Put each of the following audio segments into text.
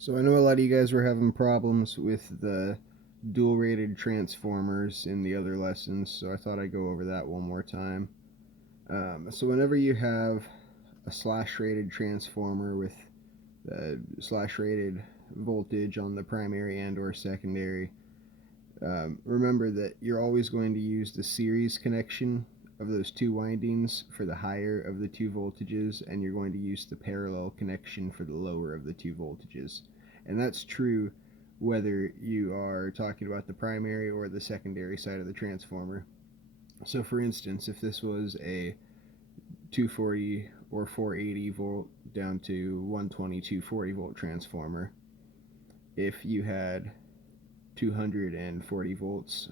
So I know a lot of you guys were having problems with the dual rated transformers in the other lessons, so I thought I'd go over that one more time. So whenever you have a slash rated transformer with slash rated voltage on the primary and or secondary, remember that you're always going to use the series connection of those two windings for the higher of the two voltages, and you're going to use the parallel connection for the lower of the two voltages. And that's true whether you are talking about the primary or the secondary side of the transformer. So, for instance, if this was a 240 or 480 volt down to 120 240 volt transformer, if you had 240 volts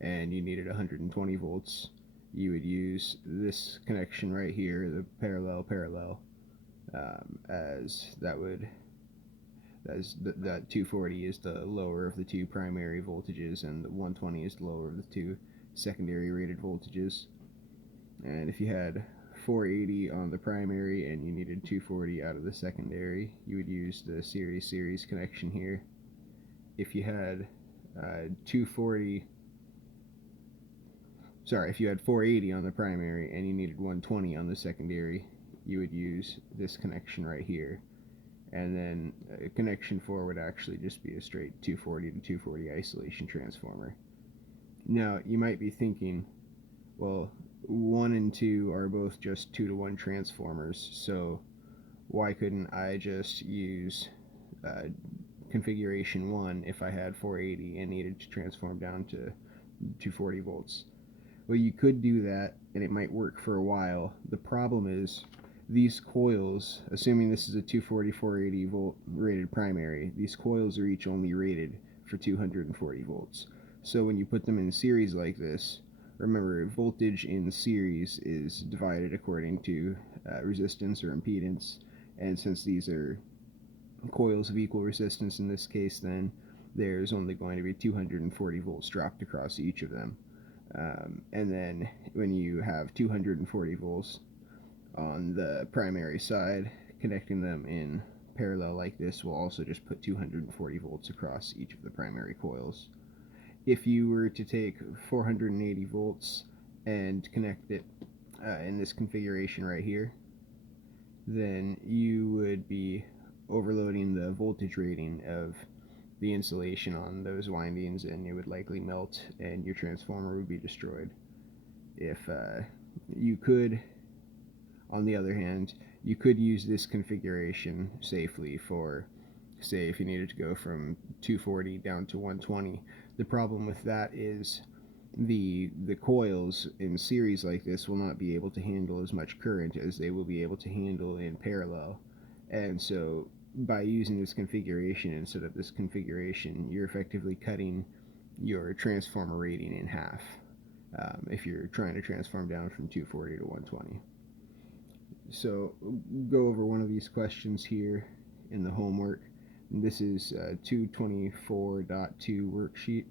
and you needed 120 volts, you would use this connection right here, the parallel, as that 240 is the lower of the two primary voltages, and the 120 is the lower of the two secondary rated voltages. And if you had 480 on the primary and you needed 240 out of the secondary, you would use the series connection here. If you had 240 if you had 480 on the primary and you needed 120 on the secondary, you would use this connection right here. And then connection 4 would actually just be a straight 240 to 240 isolation transformer. Now, you might be thinking, well, 1 and 2 are both just 2 to 1 transformers, so why couldn't I just use configuration 1 if I had 480 and needed to transform down to 240 volts? Well, you could do that, and it might work for a while. The problem is these coils, assuming this is a 240 480 volt rated primary, these coils are each only rated for 240 volts. So when you put them in series like this, remember, voltage in series is divided according to resistance or impedance, and since these are coils of equal resistance in this case, then there's only going to be 240 volts dropped across each of them. And then when you have 240 volts on the primary side, connecting them in parallel like this will also just put 240 volts across each of the primary coils. If you were to take 480 volts and connect it in this configuration right here, then you would be overloading the voltage rating of the insulation on those windings, and it would likely melt and your transformer would be destroyed. If you could, on the other hand, you could use this configuration safely for, say, if you needed to go from 240 down to 120. The problem with that is the coils in series like this will not be able to handle as much current as they will be able to handle in parallel. And so by using this configuration instead of this configuration, you're effectively cutting your transformer rating in half if you're trying to transform down from 240 to 120. So go over one of these questions here in the homework. And this is 224.2 worksheet.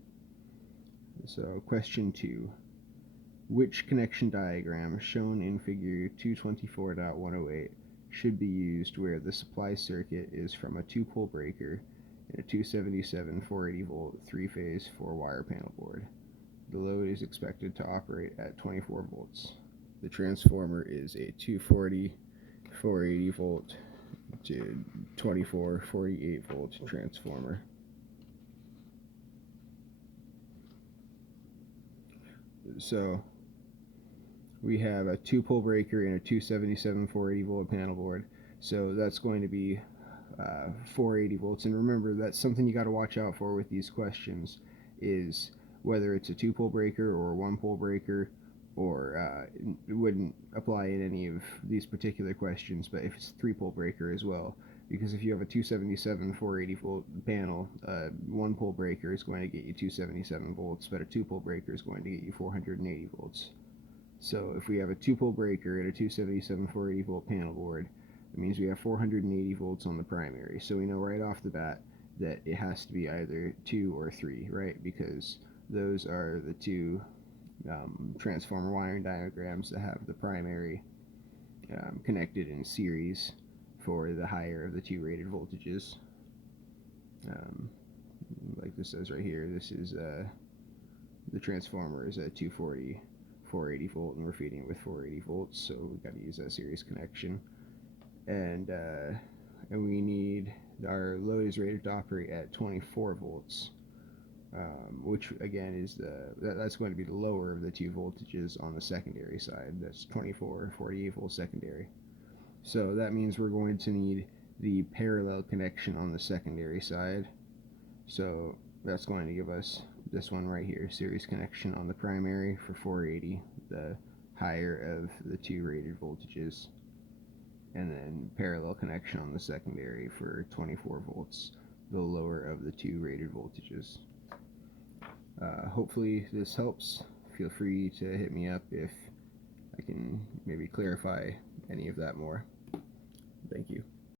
So question 2. Which connection diagram shown in figure 224.108 should be used where the supply circuit is from a 2-pole breaker and a 277 480 volt 3-phase 4-wire panel board? The load is expected to operate at 24 volts. The transformer is a 240 480 volt to 24 48 volt transformer. So we have a 2-pole breaker and a 277 480 volt panel board. So that's going to be 480 volts. And remember, that's something you got to watch out for with these questions, is whether it's a 2-pole breaker or a 1-pole breaker, or it wouldn't apply in any of these particular questions, but if it's a 3-pole breaker as well. Because if you have a 277 480 volt panel, a 1-pole breaker is going to get you 277 volts, but a 2-pole breaker is going to get you 480 volts. So if we have a 2-pole breaker and a 277 480 volt panel board, it means we have 480 volts on the primary. So we know right off the bat that it has to be either 2 or 3, right? Because those are the two transformer wiring diagrams that have the primary connected in series for the higher of the two rated voltages. Um, like this says right here, this is the transformer is at 240, 480 volt, and we're feeding it with 480 volts, so we've got to use that series connection. And we need, our load is rated to operate at 24 volts, which again is that's going to be the lower of the two voltages on the secondary side. That's 24, 48 volt secondary. So that means we're going to need the parallel connection on the secondary side. So that's going to give us this one right here, series connection on the primary for 480, the higher of the two rated voltages, and then parallel connection on the secondary for 24 volts, the lower of the two rated voltages. Hopefully this helps. Feel free to hit me up if I can maybe clarify any of that more. Thank you.